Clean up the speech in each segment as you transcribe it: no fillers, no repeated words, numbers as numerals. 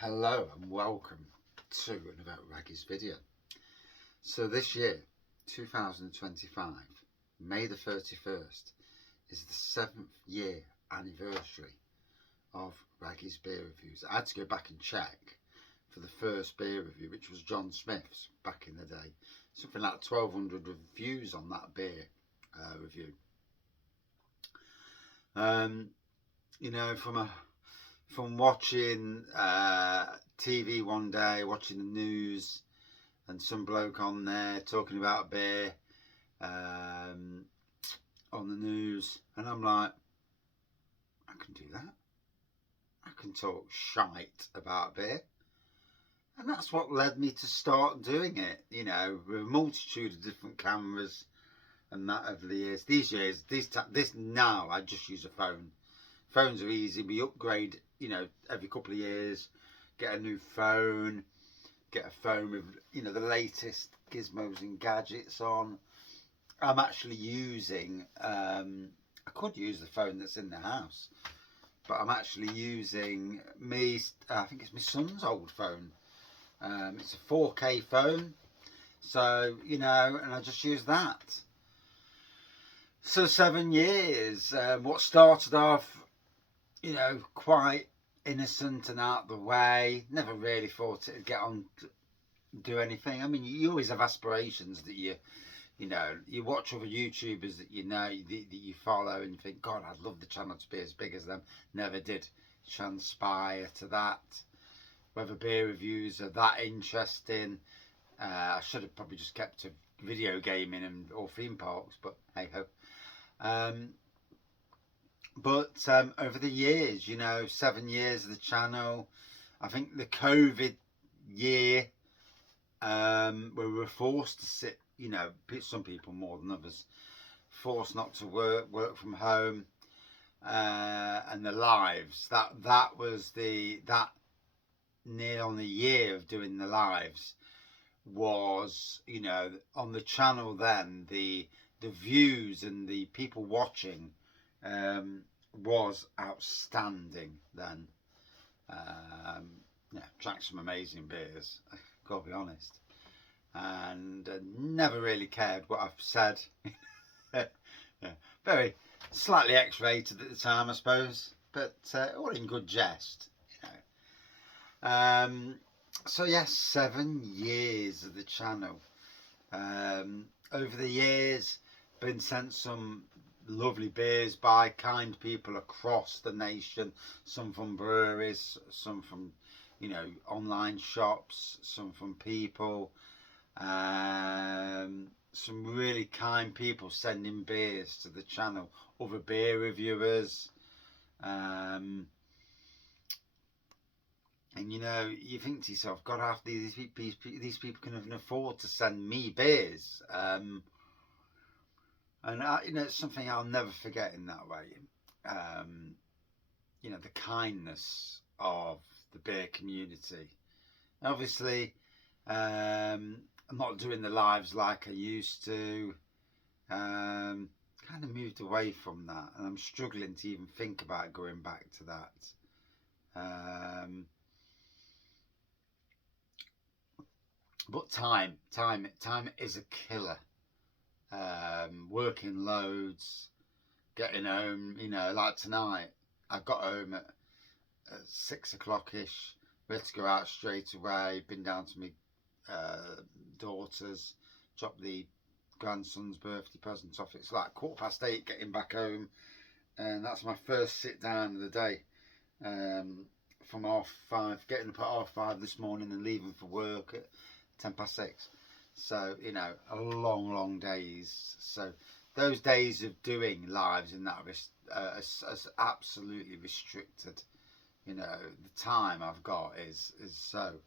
Hello and welcome to another Wraggys video. So this year, 2025, May the 31st, is the 7th year anniversary of Wraggys Beer Reviews. I had to go back and check for the first beer review, which was John Smith's back in the day. Something like 1,200 reviews on that beer review. You know, from watching TV one day, watching the news, and some bloke on there talking about beer on the news, and I'm like, I can do that. I can talk shite about beer. And that's what led me to start doing it, you know, with a multitude of different cameras and that over the years. This now, I just use a phone. Phones are easy. We upgrade, you know, every couple of years, get a new phone, get a phone with, you know, the latest gizmos and gadgets on. I'm actually using, I could use the phone that's in the house, but I'm actually using I think it's my son's old phone. It's a 4K phone, so, you know, and I just use that. So 7 years, what started off, you know, quite innocent and out the way, never really thought it'd get on to do anything. I mean, you always have aspirations that you know, you watch other YouTubers that you know, that you follow, and you think, God, I'd love the channel to be as big as them. Never did transpire to that. Whether beer reviews are that interesting, I should have probably just kept to video gaming or theme parks, but hey ho. But over the years, you know, 7 years of the channel, I think the COVID year, where we were forced to sit, you know, some people more than others, forced not to work from home, and the lives, that was that near on a year of doing the lives was, you know, on the channel then, the views and the people watching was outstanding then. Yeah, drank some amazing beers, gotta be honest, and never really cared what I've said. Yeah, very slightly X-rated at the time, I suppose, but all in good jest, you know. So yes, 7 years of the channel. Over the years, been sent some lovely beers by kind people across the nation. Some from breweries, some from, you know, online shops, some from people. Some really kind people sending beers to the channel. Other beer reviewers. And you know, you think to yourself, God, after these people can afford to send me beers. And you know, it's something I'll never forget in that way. You know, the kindness of the beer community. Obviously, I'm not doing the lives like I used to. Kind of moved away from that, and I'm struggling to even think about going back to that. But time is a killer. Working loads, getting home, you know, like tonight, I got home at 6 o'clock ish. We had to go out straight away. Been down to my daughter's, dropped the grandson's birthday present off. It's like 8:15 getting back home, and that's my first sit down of the day. From 5:30, getting up at 5:30 this morning and leaving for work at 6:10. So, you know, a long days. So those days of doing lives in that is absolutely restricted. You know, the time I've got is so.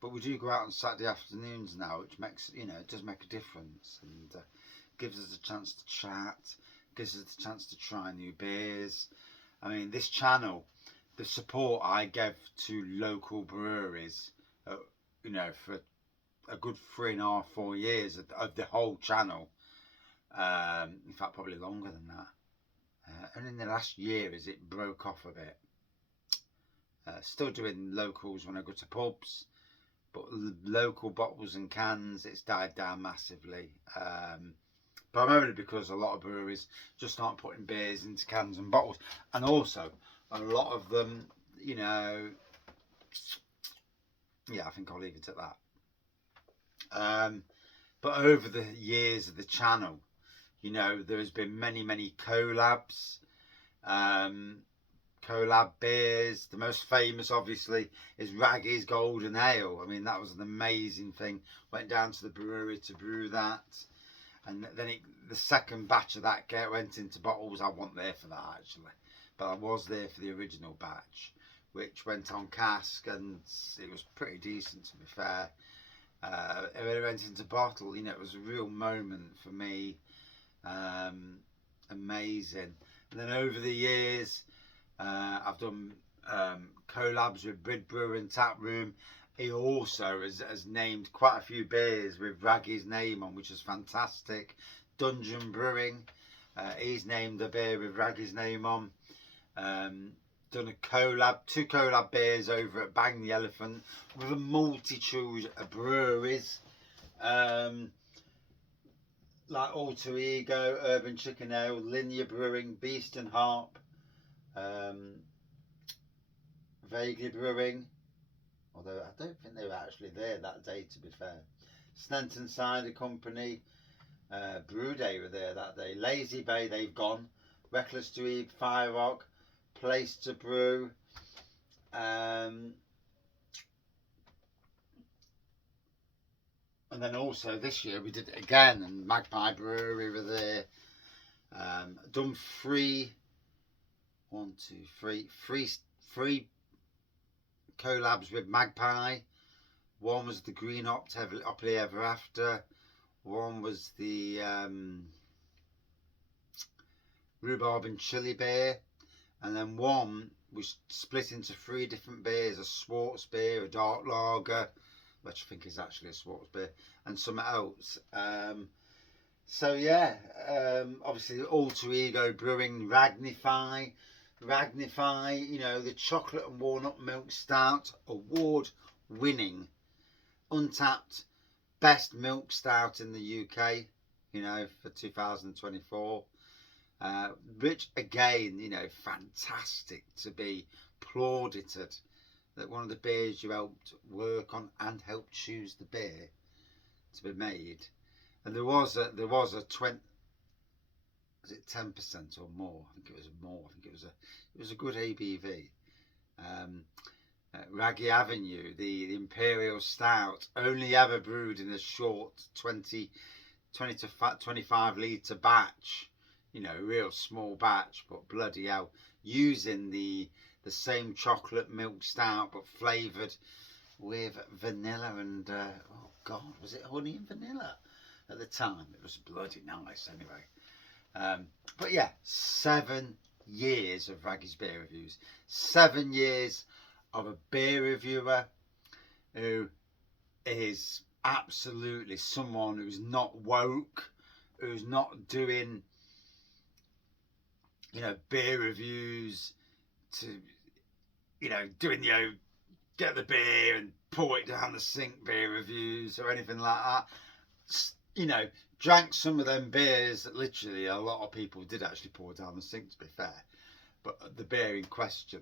But we do go out on Saturday afternoons now, which makes, you know, it does make a difference, and gives us a chance to chat, gives us a chance to try new beers. I mean, this channel, the support I gave to local breweries, you know, for a good 3.5, 4 years of the whole channel. In fact, probably longer than that. And in the last year, as it broke off a bit, Still doing locals when I go to pubs, but local bottles and cans, it's died down massively. Primarily because a lot of breweries just aren't putting beers into cans and bottles, and also a lot of them, you know, yeah, I think I'll leave it at that. But over the years of the channel, you know, there has been many collabs, collab beers. The most famous, obviously, is Wraggys Golden Ale. I mean, that was an amazing thing. Went down to the brewery to brew that, and then the second batch of that went into bottles. I wasn't there for that, actually, but I was there for the original batch, which went on cask, and it was pretty decent, to be fair. It went into bottle. You know, it was a real moment for me. Amazing. And then over the years, I've done collabs with Bridbrewer and Taproom. He also has named quite a few beers with Wraggy's name on, which is fantastic. Dungeon Brewing, he's named a beer with Wraggy's name on. Done a collab, 2 collab beers over at Bang the Elephant with a multitude of breweries, like Alter Ego, Urban Chicken Ale, Linear Brewing, Beast and Harp, Vaguely Brewing, although I don't think they were actually there that day, to be fair. Snenton Cider Company, Brew Day were there that day. Lazy Bay, they've gone. Reckless to Eat, Fire Rock, Place to Brew, and then also this year we did it again, and Magpie Brewery were there. Done three collabs with Magpie. One was the Green Happily Ever After. One was the Rhubarb and Chili beer. And then one was split into 3 different beers: a Swartz beer, a dark lager, which I think is actually a Swartz beer, and something else. So yeah, obviously Alter Ego Brewing, Wraggnifeye, you know, the chocolate and walnut milk stout, award-winning, Untappd Best Milk Stout in the UK, you know, for 2024. Which again, you know, fantastic to be plauditored that one of the beers you helped work on and helped choose the beer to be made. And there was a 20, was it 10% or more? I think it was more. I think it was a good ABV. Raggy Avenue, the Imperial Stout, only ever brewed in a short 20 to 25 litre batch. You know, real small batch, but bloody hell, using the same chocolate milk stout, but flavoured with vanilla and, oh God, was it honey and vanilla at the time? It was bloody nice anyway. But yeah, 7 years of Wraggys Beer Reviews. 7 years of a beer reviewer who is absolutely someone who's not woke, who's not doing, you know, beer reviews to, you know, doing, you know, get the beer and pour it down the sink beer reviews or anything like that. You know, drank some of them beers that literally a lot of people did actually pour down the sink, to be fair. But the beer in question,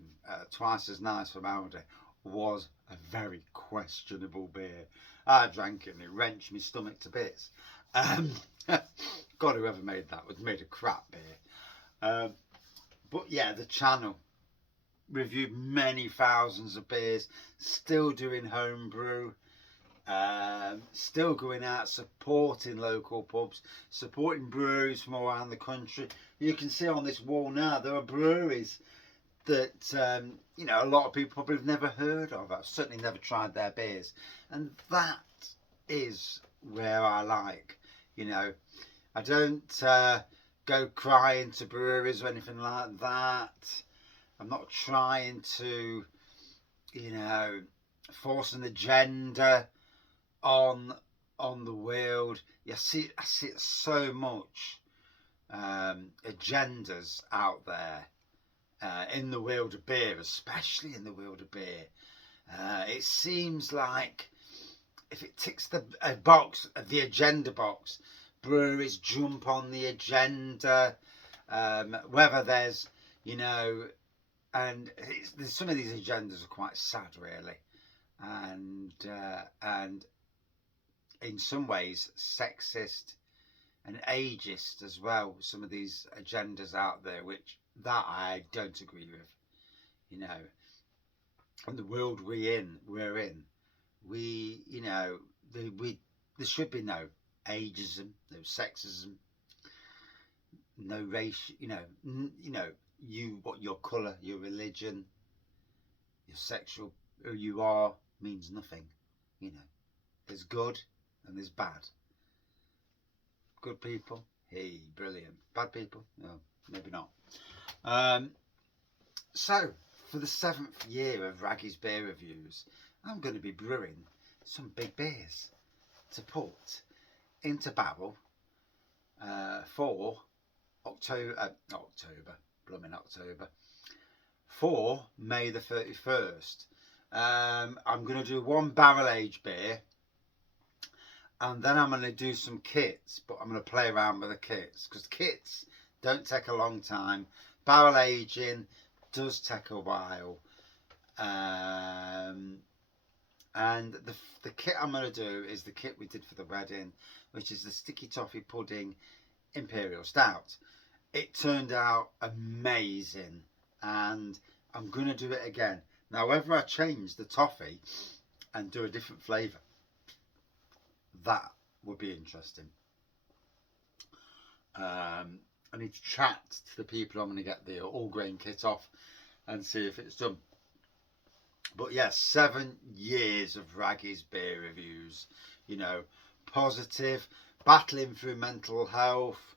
Twice as Nice from Aldi, was a very questionable beer. I drank it and it wrenched my stomach to bits. God, whoever made that made a crap beer. But yeah, the channel reviewed many thousands of beers, still doing homebrew, still going out supporting local pubs, supporting breweries from all around the country. You can see on this wall now there are breweries that you know, a lot of people probably have never heard of. I've certainly never tried their beers, and that is where I like, you know, I don't go crying to breweries or anything like that. I'm not trying to, you know, force an agenda on the world. I see it so much, agendas out there, in the world of beer, especially in the world of beer, it seems like if it ticks the box, the agenda box, breweries jump on the agenda, whether there's, you know, and some of these agendas are quite sad, really, and in some ways sexist and ageist as well. Some of these agendas out there, which that I don't agree with, you know. And the world we're in, you know, there should be no ageism, no sexism, no race, you know, what your colour, your religion, your sexual, who you are means nothing, you know. There's good and there's bad. Good people, hey, brilliant. Bad people, no, maybe not. So, for the 7th year of Wraggys Beer Reviews, I'm going to be brewing some big beers to put into barrel for October, for May the 31st. I'm going to do one barrel aged beer, and then I'm going to do some kits, but I'm going to play around with the kits, because kits don't take a long time. Barrel aging does take a while, and the kit I'm going to do is the kit we did for the wedding, which is the sticky toffee pudding imperial stout. It turned out amazing, and I'm going to do it again. Now, whether I change the toffee and do a different flavour, that would be interesting. I need to chat to the people I'm going to get the all grain kit off and see if it's done. But yes, 7 years of Wraggys Beer Reviews, you know, positive, battling through mental health,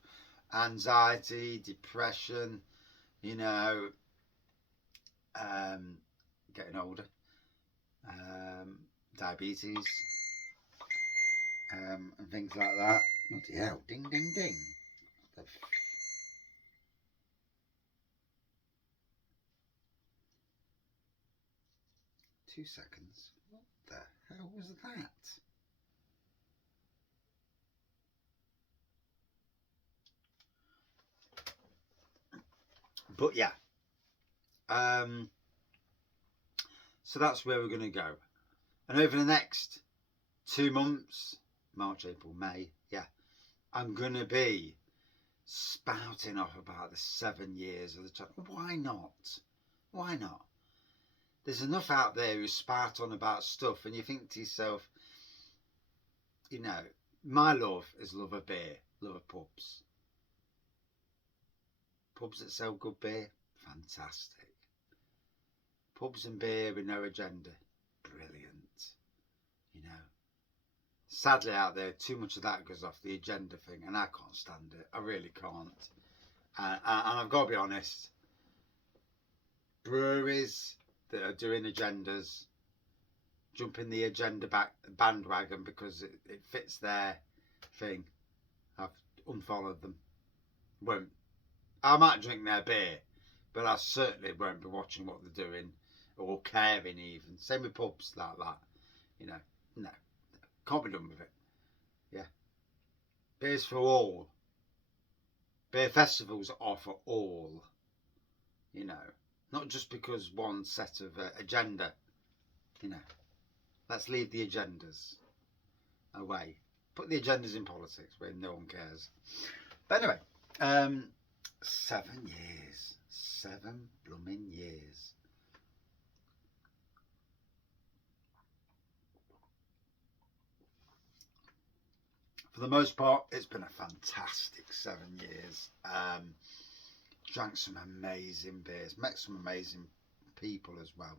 anxiety, depression, you know, getting older, diabetes, and things like that. Bloody hell, ding, ding, ding. 2 seconds. What the hell was that? But yeah, so that's where we're going to go. And over the next 2 months, March, April, May, yeah, I'm going to be spouting off about the 7 years of the channel. Why not? Why not? There's enough out there who spout on about stuff, and you think to yourself, you know, my love is love of beer, love of pubs. Pubs that sell good beer, fantastic. Pubs and beer with no agenda, brilliant. You know, sadly out there, too much of that goes off the agenda thing, and I can't stand it. I really can't. And I've got to be honest, breweries that are doing agendas, jumping the agenda bandwagon because it fits their thing, I've unfollowed them. Won't. I might drink their beer, but I certainly won't be watching what they're doing or caring even. Same with pubs like that. You know, no. Can't be done with it. Yeah. Beer's for all. Beer festivals are for all. You know, not just because one set of agenda. You know, let's leave the agendas away. Put the agendas in politics where no one cares. But anyway, 7 years. 7 blooming years. For the most part, it's been a fantastic 7 years. Drank some amazing beers, met some amazing people as well.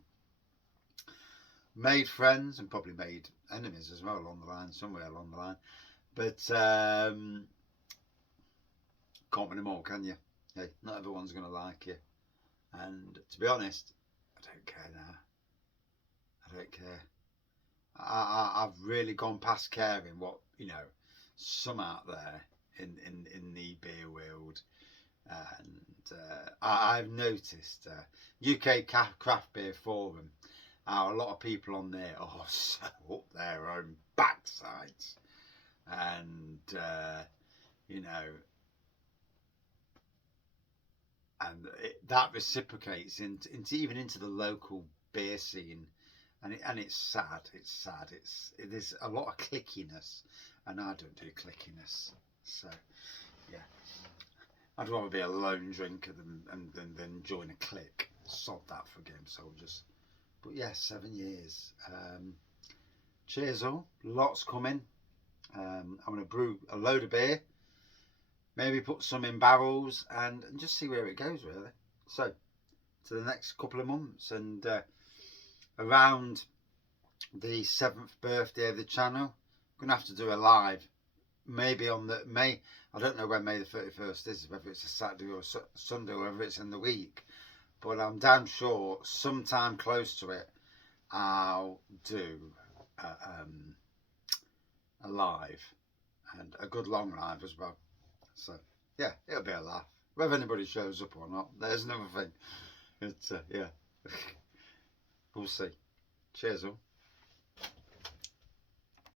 Made friends and probably made enemies as well along the line, somewhere along the line. But can't win them all, can you? Hey, not everyone's going to like you. And to be honest, I don't care now. I don't care. I've really gone past caring what, you know, some out there in the beer world And I've noticed UK Craft Beer Forum, how a lot of people on there are so up their own backsides, and you know, and that reciprocates into even into the local beer scene, and it's sad. It is a lot of clickiness, and I don't do clickiness. So yeah, I'd rather be a lone drinker than join a clique. Sod that for game soldiers. But yeah, 7 years. Cheers all. Lots coming. I'm going to brew a load of beer. Maybe put some in barrels and just see where it goes, really. So, to the next couple of months. And around the 7th birthday of the channel, I'm going to have to do a live. Maybe on the May, I don't know when May the 31st is, whether it's a Saturday or a Sunday, or whether it's in the week. But I'm damn sure sometime close to it, I'll do a live, and a good long live as well. So yeah, it'll be a laugh. Whether anybody shows up or not, there's another thing. It's yeah, we'll see. Cheers all.